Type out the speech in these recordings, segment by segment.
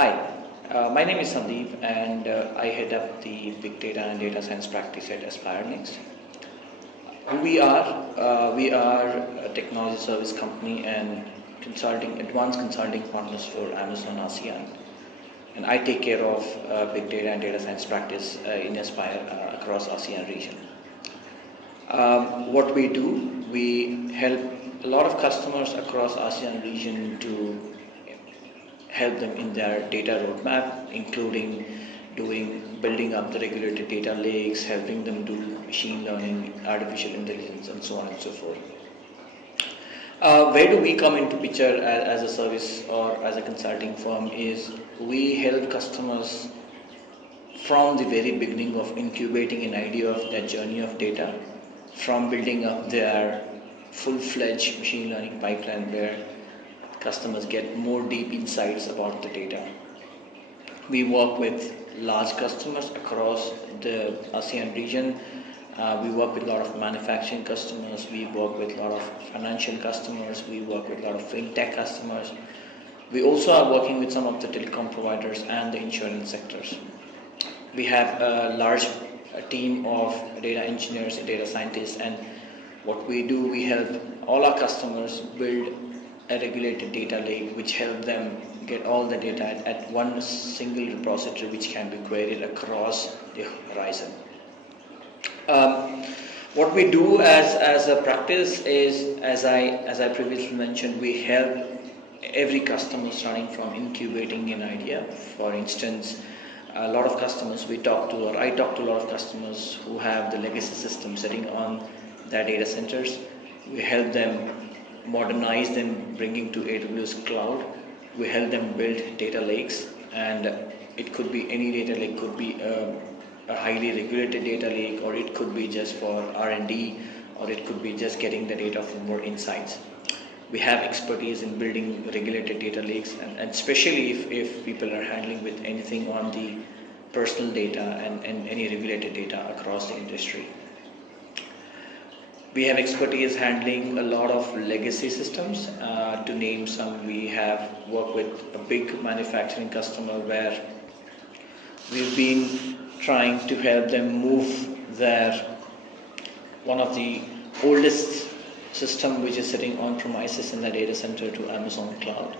Hi, my name is Sandeep and I head up the Big Data and Data Science practice at Aspire Next. Who we are a technology service company and advanced consulting partners for Amazon ASEAN. And I take care of Big Data and Data Science practice in Aspire across ASEAN region. What we do, we help a lot of customers across ASEAN region to help them in their data roadmap, including building up the regulated data lakes, helping them do machine learning, artificial intelligence, and so on and so forth. Where do we come into picture as a service or as a consulting firm is we help customers from the very beginning of incubating an idea of their journey of data, from building up their full-fledged machine learning pipeline where customers get more deep insights about the data. We work with large customers across the ASEAN region. We work with a lot of manufacturing customers. We work with a lot of financial customers. We work with a lot of fintech customers. We also are working with some of the telecom providers and the insurance sectors. We have a large team of data engineers and data scientists, and what we do, we help all our customers build a regulated data lake which help them get all the data at one single repository which can be queried across the horizon. What we do as a practice is, as I previously mentioned, we help every customer starting from incubating an idea. For instance, a lot of customers we talk to, or I talk to a lot of customers who have the legacy system sitting on their data centers. We help them modernize them, bringing to AWS cloud. We help them build data lakes, and it could be any data lake, could be a highly regulated data lake, or it could be just for R&D, or it could be just getting the data for more insights. We have expertise in building regulated data lakes, and especially if people are handling with anything on the personal data and any regulated data across the industry. We have expertise handling a lot of legacy systems. To name some, we have worked with a big manufacturing customer where we've been trying to help them move one of the oldest system which is sitting on premises in the data center to Amazon cloud.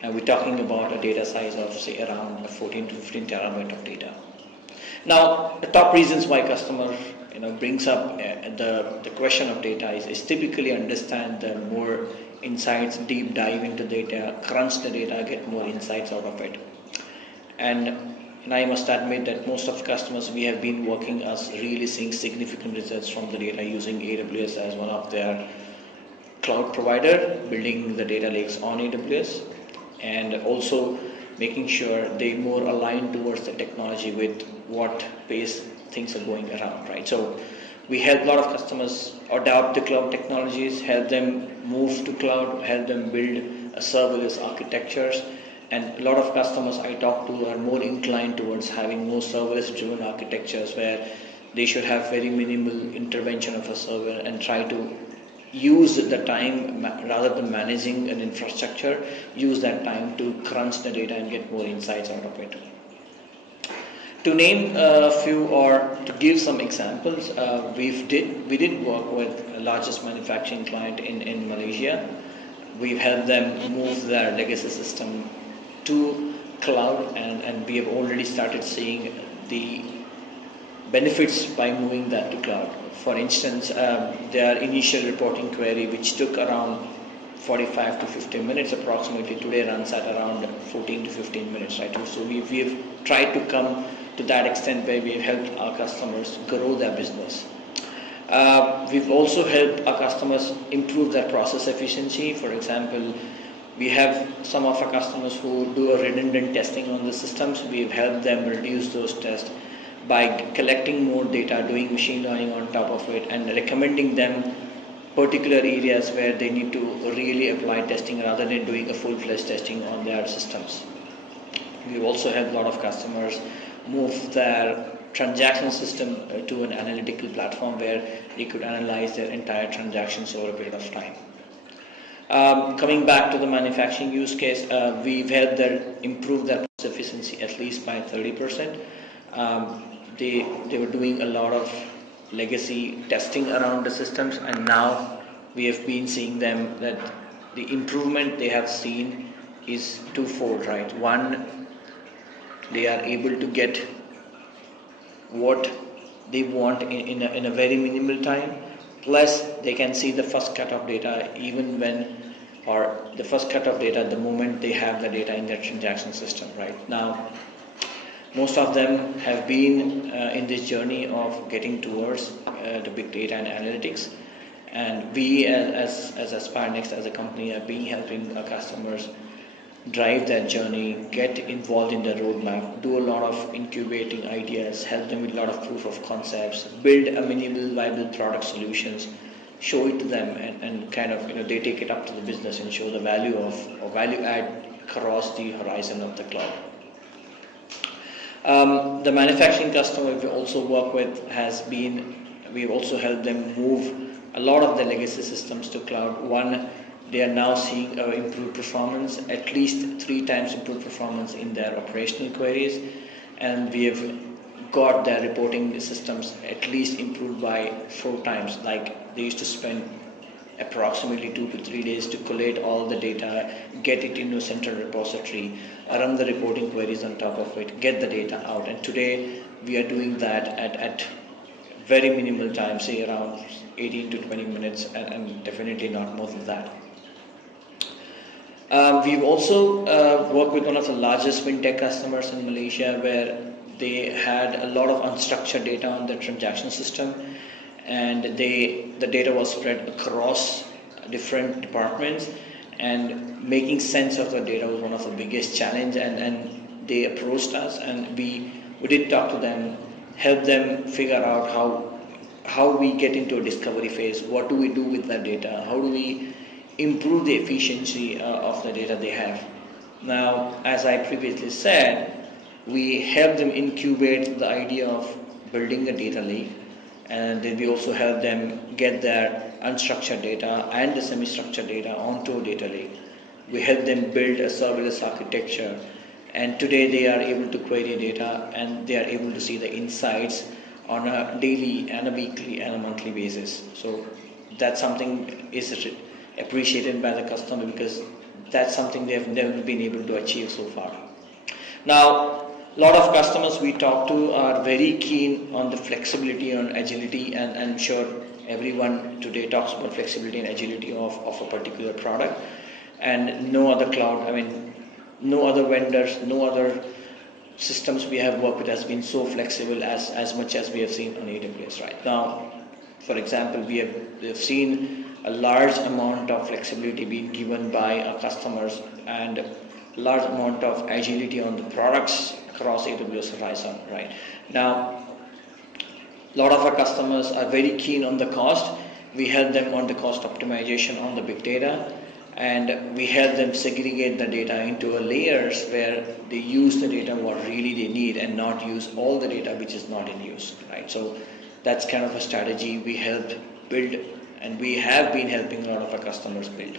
And we're talking about a data size of say around 14 to 15 terabyte of data. Now, the top reasons why customer brings up the question of data is typically understand the more insights, deep dive into data, crunch the data, get more insights out of it. And I must admit that most of the customers we have been working as really seeing significant results from the data using AWS as one of their cloud provider, building the data lakes on AWS, and also making sure they more align towards the technology with what pace things are going around, right? So we help a lot of customers adopt the cloud technologies, help them move to cloud, help them build serverless architectures. And a lot of customers I talk to are more inclined towards having more serverless driven architectures where they should have very minimal intervention of a server and try to use the time rather than managing an infrastructure, use that time to crunch the data and get more insights out of it. To name a few or to give some examples, we did work with the largest manufacturing client in Malaysia. We've helped them move their legacy system to cloud, and we have already started seeing the benefits by moving that to cloud. For instance, their initial reporting query, which took around 45 to 50 minutes approximately, today runs at around 14 to 15 minutes, right? So we've tried to come to that extent where we've helped our customers grow their business. We've also helped our customers improve their process efficiency. For example, we have some of our customers who do a redundant testing on the systems. We've helped them reduce those tests by collecting more data, doing machine learning on top of it, and recommending them particular areas where they need to really apply testing rather than doing a full-fledged testing on their systems. We've also helped a lot of customers move their transaction system to an analytical platform where they could analyze their entire transactions over a period of time. Coming back to the manufacturing use case, we've helped them improve their process efficiency at least by 30%. They were doing a lot of legacy testing around the systems, and now we have been seeing them that the improvement they have seen is twofold, right? One, they are able to get what they want in a very minimal time, plus they can see the first cut of data even when, or the first cut of data the moment they have the data in their transaction system. Right now, most of them have been in this journey of getting towards the big data and analytics, and we as Aspire Next as a company have been helping our customers drive that journey, get involved in the roadmap, do a lot of incubating ideas, help them with a lot of proof of concepts, build a minimal viable product solutions, show it to them, and kind of they take it up to the business and show the value of or value add across the horizon of the cloud. The manufacturing customer we also work with we've also helped them move a lot of the legacy systems to cloud. One, they are now seeing improved performance, at least 3 times improved performance in their operational queries, and we have got their reporting systems at least improved by 4 times. Like they used to spend approximately 2 to 3 days to collate all the data, get it into a central repository, run the reporting queries on top of it, get the data out. And today we are doing that at very minimal time, say around 18 to 20 minutes, and definitely not more than that. We've also worked with one of the largest fintech customers in Malaysia, where they had a lot of unstructured data on their transaction system, and the data was spread across different departments, and making sense of the data was one of the biggest challenge, and they approached us, and we did talk to them, help them figure out how we get into a discovery phase, what do we do with that data, how do we improve the efficiency of the data they have. Now, as I previously said, we help them incubate the idea of building a data lake, and then we also help them get their unstructured data and the semi-structured data onto a data lake. We help them build a serverless architecture, and today they are able to query data, and they are able to see the insights on a daily and a weekly and a monthly basis. So that's something is appreciated by the customer, because that's something they have never been able to achieve so far. Now, a lot of customers we talk to are very keen on the flexibility and agility, and I'm sure everyone today talks about flexibility and agility of a particular product, and no other cloud, no other vendors, no other systems we have worked with has been so flexible as much as we have seen on AWS right now. For example, we have seen a large amount of flexibility being given by our customers, and a large amount of agility on the products across AWS horizon. Right now, a lot of our customers are very keen on the cost. We help them on the cost optimization on the big data, and we help them segregate the data into layers where they use the data what really they need, and not use all the data which is not in use. Right, so that's kind of a strategy we helped build, and we have been helping a lot of our customers build.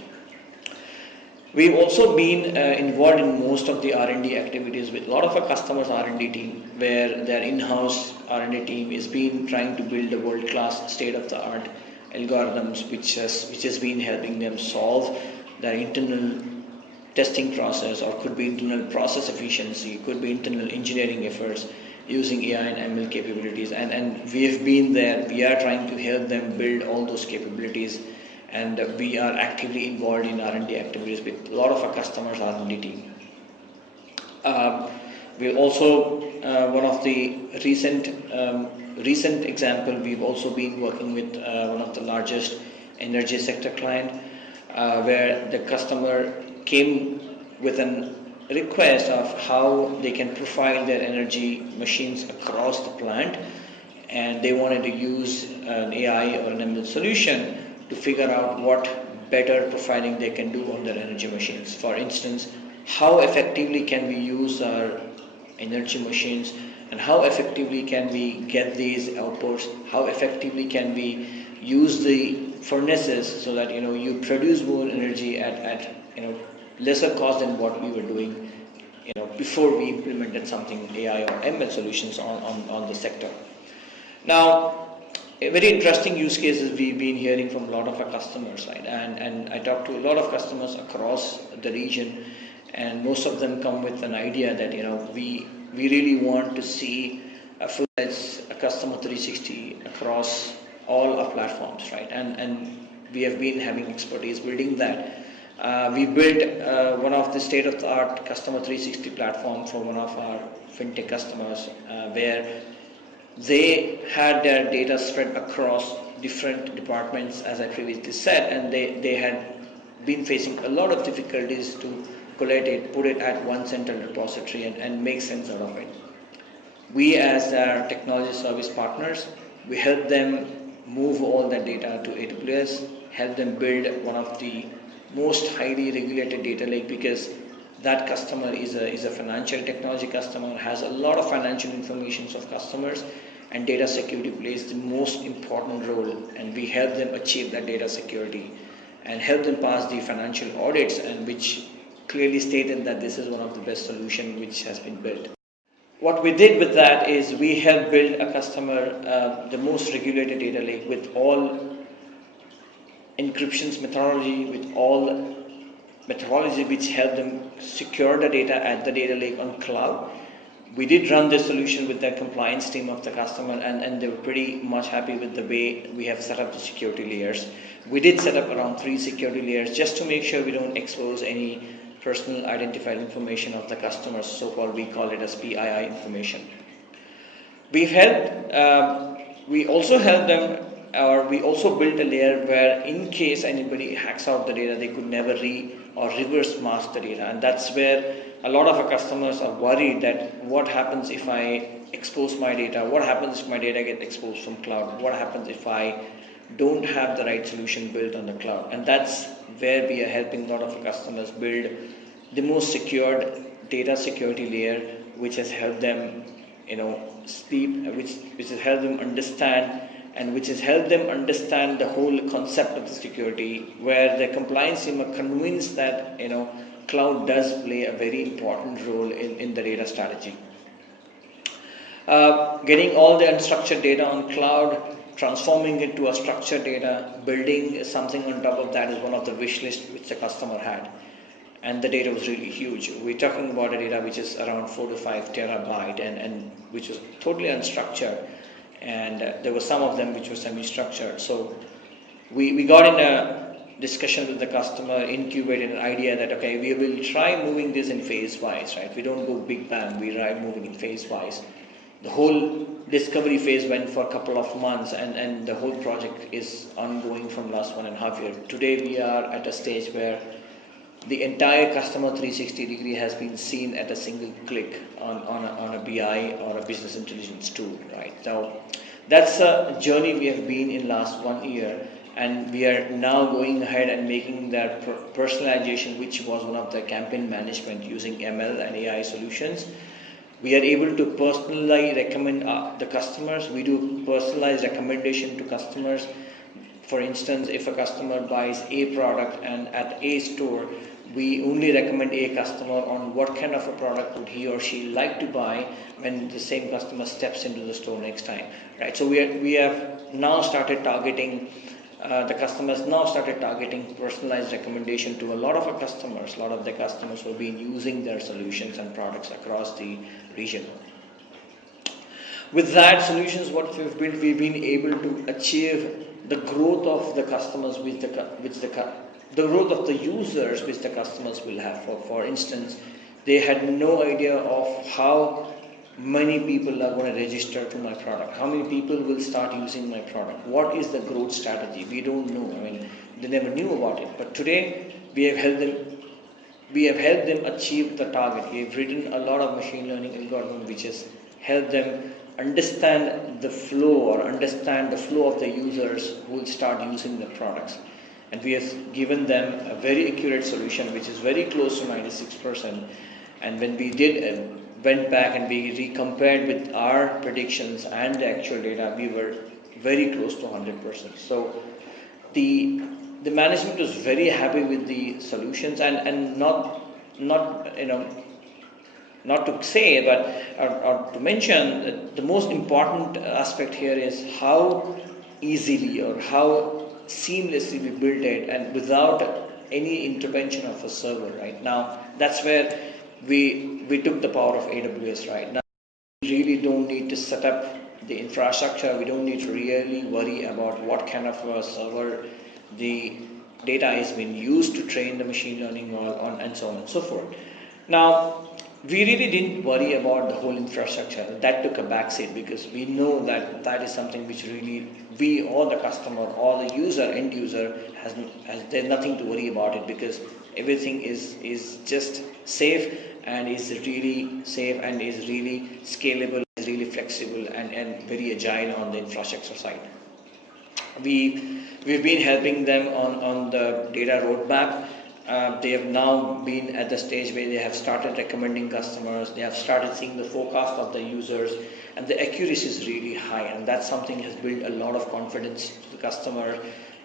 We've also been involved in most of the R&D activities with a lot of our customers' R&D team, where their in-house R&D team is been trying to build a world-class state-of-the-art algorithms which has been helping them solve their internal testing process, or could be internal process efficiency, could be internal engineering efforts using AI and ML capabilities, and we have been there. We are trying to help them build all those capabilities, and we are actively involved in R&D activities with a lot of our customers' R&D team. We also, one of the recent example, we've also been working with one of the largest energy sector client, where the customer came with a request of how they can profile their energy machines across the plant, and they wanted to use an AI or an ML solution to figure out what better profiling they can do on their energy machines. For instance, how effectively can we use our energy machines, and how effectively can we get these outputs, how effectively can we use the furnaces so that you produce more energy at lesser cost than what we were doing before we implemented something AI or ML solutions on the sector. Now, a very interesting use cases we've been hearing from a lot of our customers, right? And I talked to a lot of customers across the region, and most of them come with an idea that we really want to see a full-fledged customer 360 across all our platforms, right? And we have been having expertise building that. We built one of the state-of-the-art customer 360 platform for one of our fintech customers, where they had their data spread across different departments, as I previously said, and they had been facing a lot of difficulties to collate it, put it at one central repository and make sense out of it. We, as their technology service partners, we help them move all that data to AWS, help them build one of the most highly regulated data lake, because that customer is a financial technology customer, has a lot of financial information of customers, and data security plays the most important role, and we help them achieve that data security and help them pass the financial audits, and which clearly stated that this is one of the best solutions which has been built. What we did with that is we helped build a customer the most regulated data lake with all encryptions methodology, with all methodology which help them secure the data at the data lake on cloud. We did run this solution with the compliance team of the customer, and they were pretty much happy with the way we have set up the security layers. We did set up around 3 security layers just to make sure we don't expose any personal identified information of the customers, so-called, we call it as PII information. We also helped them, or we also built a layer where in case anybody hacks out the data, they could never or reverse mask the data. And that's where a lot of our customers are worried that what happens if I expose my data? What happens if my data gets exposed from cloud? What happens if I don't have the right solution built on the cloud? And that's where we are helping a lot of our customers build the most secured data security layer, which has helped them sleep, which has helped them understand, and which has helped them understand the whole concept of the security, where the compliance team are convinced that cloud does play a very important role in the data strategy. Getting all the unstructured data on cloud, transforming it to a structured data, building something on top of that is one of the wish lists which the customer had. And the data was really huge. We're talking about a data which is around 4 to 5 terabyte and which was totally unstructured. And there were some of them which were semi-structured. So we got in a discussion with the customer, incubated an idea that, okay, we will try moving this in phase-wise, right? We don't go big bang, we try moving in phase-wise. The whole discovery phase went for a couple of months, and the whole project is ongoing from last 1.5 years. Today we are at a stage where the entire customer 360 degree has been seen at a single click on a BI or a business intelligence tool, right? So that's a journey we have been in last 1 year, and we are now going ahead and making that personalization, which was one of the campaign management using ML and AI solutions. We are able to personally recommend the customers. We do personalized recommendation to customers. For instance, if a customer buys a product and at a store, we only recommend a customer on what kind of a product would he or she like to buy when the same customer steps into the store next time, right? So we have now started targeting the customers now started targeting personalized recommendation to a lot of our customers. A lot of the customers who have been using their solutions and products across the region. With that solutions, what we've built, we've been able to achieve the growth of the customers the growth of the users which the customers will have. For instance, they had no idea of how many people are going to register to my product, how many people will start using my product, what is the growth strategy. We don't know. I mean, they never knew about it. But today we have helped them achieve the target. We have written a lot of machine learning algorithms which has helped them understand the flow of the users who will start using the products. And we have given them a very accurate solution which is very close to 96%. And when we went back and we recompared with our predictions and the actual data, we were very close to 100%. So the the management was very happy with the solutions, and not not to say, but or to mention that the most important aspect here is how easily or how seamlessly we built it and without any intervention of a server. Right now, that's where we took the power of AWS. Right now, we really don't need to set up the infrastructure. We don't need to really worry about what kind of a server the data is being used to train the machine learning on, and so on and so forth. Now, we really didn't worry about the whole infrastructure. That took a backseat because we know that that is something which really we or the customer or the user, end user, has there's nothing to worry about it, because everything is just safe and is really safe and is really scalable, is really flexible and very agile on the infrastructure side. We've been helping them on the data roadmap. They have now been at the stage where they have started recommending customers, they have started seeing the forecast of the users, and the accuracy is really high, and that's something has built a lot of confidence to the customer,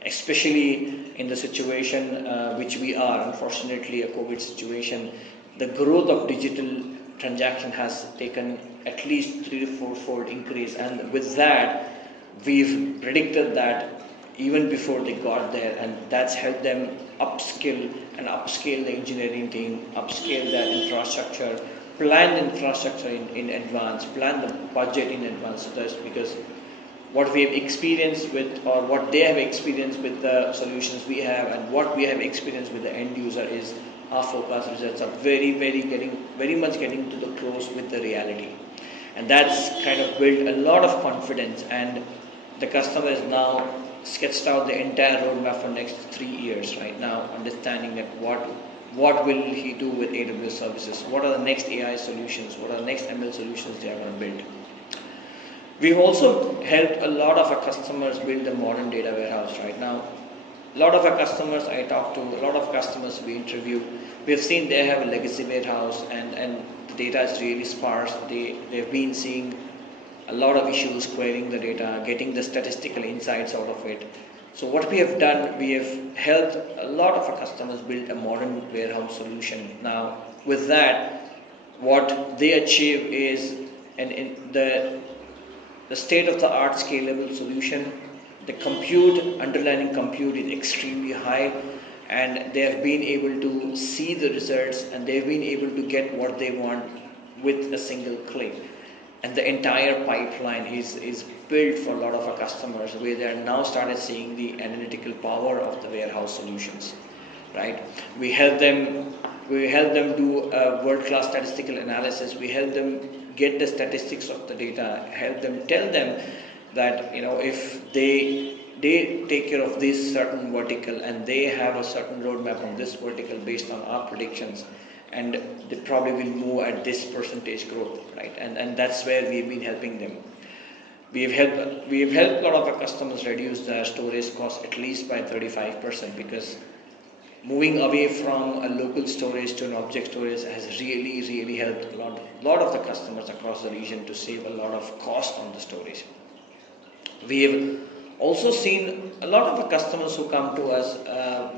especially in the situation which we are, unfortunately a COVID situation. The growth of digital transaction has taken at least 3 to 4 fold increase, and with that we've predicted that even before they got there, and that's helped them upskill and upscale the engineering team, upscale their infrastructure, plan the infrastructure in advance, plan the budget in advance. So that's because what we have experienced with, or what they have experienced with the solutions we have, and what we have experienced with the end user, is our forecast results are very much getting to the close with the reality, and that's kind of built a lot of confidence. And the customer is now sketched out the entire roadmap for next 3 years right now, understanding that what will he do with AWS services, what are the next AI solutions, what are the next ML solutions they are going to build. We've also helped a lot of our customers build a modern data warehouse right now. A lot of our customers I talk to, a lot of customers we interview, we've seen they have a legacy warehouse and the data is really sparse. They've been seeing a lot of issues querying the data, getting the statistical insights out of it. So what we have done, we have helped a lot of our customers build a modern warehouse solution. Now, with that, what they achieve is the state-of-the-art scalable solution. The underlying compute is extremely high, and they have been able to see the results, and they've been able to get what they want with a single click. And the entire pipeline is built for a lot of our customers, where they are now started seeing the analytical power of the warehouse solutions, right? We help them do a world-class statistical analysis. We help them get the statistics of the data, help them tell them that, if they take care of this certain vertical and they have a certain roadmap on this vertical based on our predictions, and they probably will move at this percentage growth, right? And that's where we've been helping them. We've helped a lot of our customers reduce their storage costs at least by 35%, because moving away from a local storage to an object storage has really helped a lot of the customers across the region to save a lot of cost on the storage. We have also seen a lot of the customers who come to us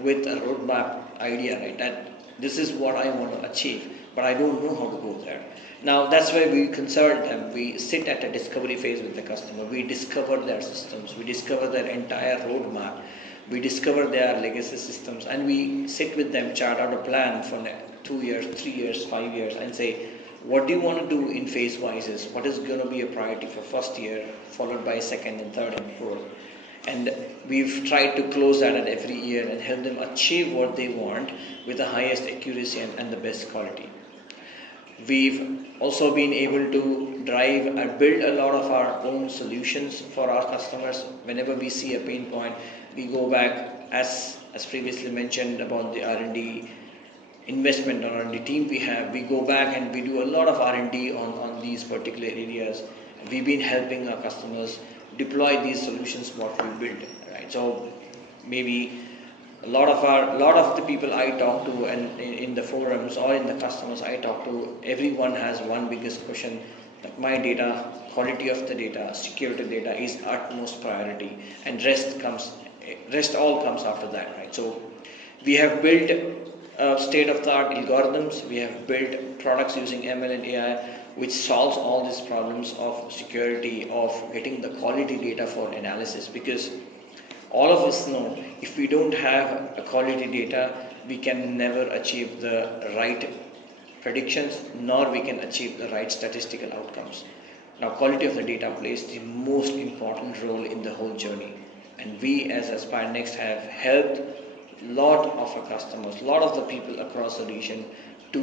with a roadmap idea, right? That this is what I want to achieve, but I don't know how to go there. Now that's why we consult them. We sit at a discovery phase with the customer. We discover their systems. We discover their entire roadmap. We discover their legacy systems, and we sit with them, chart out a plan for 2 years, 3 years, 5 years, and say, what do you want to do in phase wise? What is going to be a priority for first year, followed by second and third and fourth? And we've tried to close that at every year and help them achieve what they want with the highest accuracy and the best quality. We've also been able to drive and build a lot of our own solutions for our customers. Whenever we see a pain point, we go back, as previously mentioned about the R&D investment or R&D team we have, we go back and we do a lot of R&D on these particular areas. We've been helping our customers deploy these solutions what we build, right? So maybe a lot of the people I talk to, and in the forums or in the customers I talk to, everyone has one biggest question, that my data, quality of the data, security data is utmost priority, and rest comes rest all comes after that, right? So we have built state-of-the-art algorithms. We have built products using ML and AI, which solves all these problems of security, of getting the quality data for analysis. Because all of us know, if we don't have a quality data, we can never achieve the right predictions, nor we can achieve the right statistical outcomes. Now, quality of the data plays the most important role in the whole journey. And we as Aspire Next have helped lot of our customers, lot of the people across the region to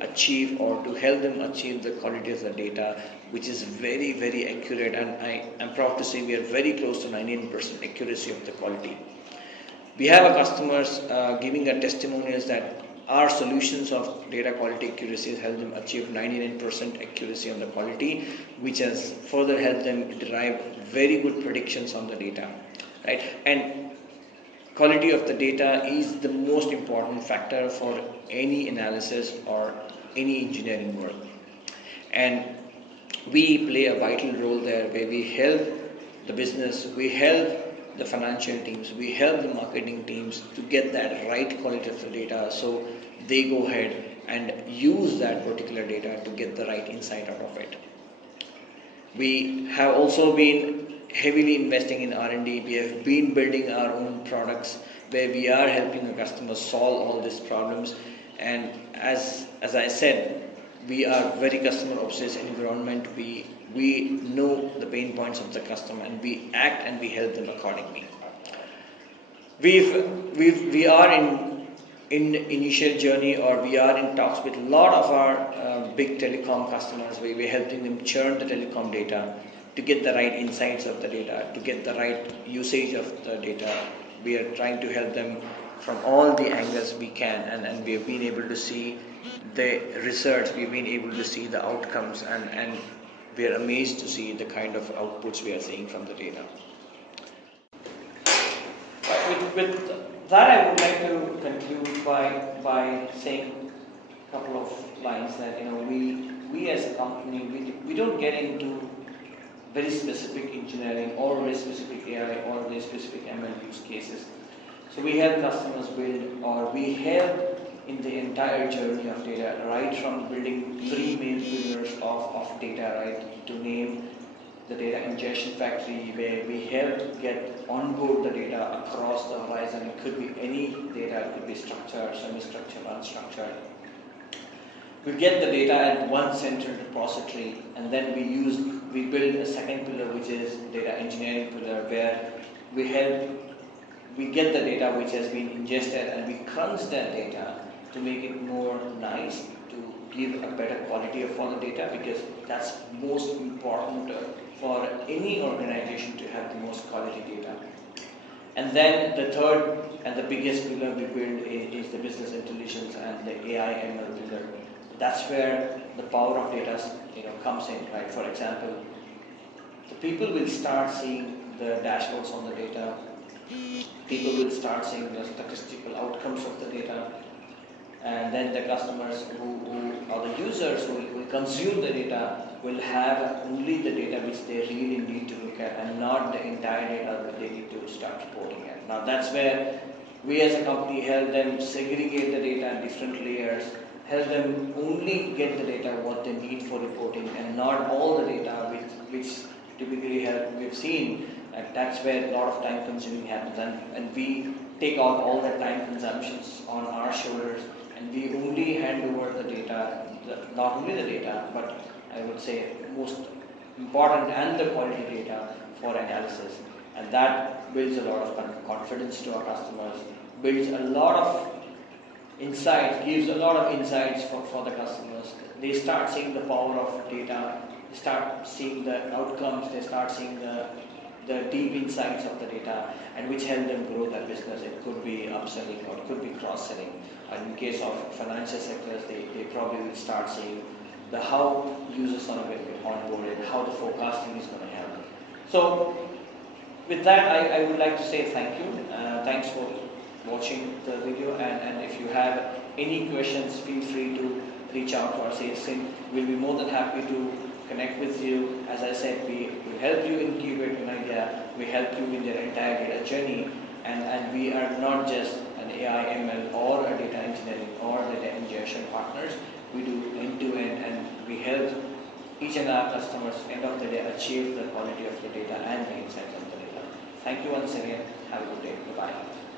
achieve or to help them achieve the quality of the data, which is very, very accurate. And I am proud to say we are very close to 99% accuracy of the quality. We have our customers giving a testimonials that our solutions of data quality accuracy help them achieve 99% accuracy on the quality, which has further helped them derive very good predictions on the data, right? And quality of the data is the most important factor for any analysis or any engineering work. And we play a vital role there, where we help the business, we help the financial teams, we help the marketing teams to get that right quality of the data, so they go ahead and use that particular data to get the right insight out of it. We have also been heavily investing in R&D. We have been building our own products where we are helping the customers solve all these problems. And as I said, we are very customer obsessed environment. We know the pain points of the customer, and we act and we help them accordingly. We are in initial journey, or we are in talks with a lot of our big telecom customers, where we're helping them churn the telecom data to get the right insights of the data, to get the right usage of the data. We are trying to help them from all the angles we can, and we have been able to see the research, we've been able to see the outcomes, and we are amazed to see the kind of outputs we are seeing from the data. With that, I would like to conclude by saying a couple of lines that, we as a company, we don't get into very specific engineering or very specific AI or very specific ML use cases. So we help customers build, or we help in the entire journey of data, right from building three main pillars of data, right, to name the data ingestion factory, where we help get onboard the data across the horizon. It could be any data, it could be structured, semi-structured, unstructured. We get the data at one central repository, and then we build a second pillar, which is data engineering pillar, where we get the data which has been ingested, and we crunch that data to make it more nice, to give a better quality for the data, because that's most important for any organization, to have the most quality data. And then the third and the biggest pillar we build is the business intelligence and the AI ML pillar. That's where the power of data comes in, right? For example, the people will start seeing the dashboards on the data. People will start seeing the statistical outcomes of the data. And then the customers who are the users who will consume the data will have only the data which they really need to look at, and not the entire data that they need to start reporting at. Now that's where we as a company help them segregate the data in different layers, help them only get the data what they need for reporting, and not all the data which typically we've seen. And that's where a lot of time consuming happens, and we take all the time consumptions on our shoulders, and we only hand over the data, not only the data, but I would say most important and the quality data for analysis. And that builds a lot of confidence to our customers, builds a lot of insights, gives a lot of insights for the customers. They start seeing the power of data, they start seeing the outcomes, they start seeing the deep insights of the data, and which help them grow their business. It could be upselling, or it could be cross-selling. And in case of financial sectors, they probably will start seeing how users are going to get onboarded, how the forecasting is going to help. So with that, I would like to say thank you. Thanks for watching the video, and if you have any questions, feel free to reach out to our sales team. We'll be more than happy to connect with you. As I said, we help you incubate an idea, we help you in your entire data journey, and we are not just an AI, ML or a data engineering or data ingestion partners. We do end-to-end, and we help each and our customers end of the day achieve the quality of the data and the insights of the data. Thank you once again. Have a good day. Bye-bye.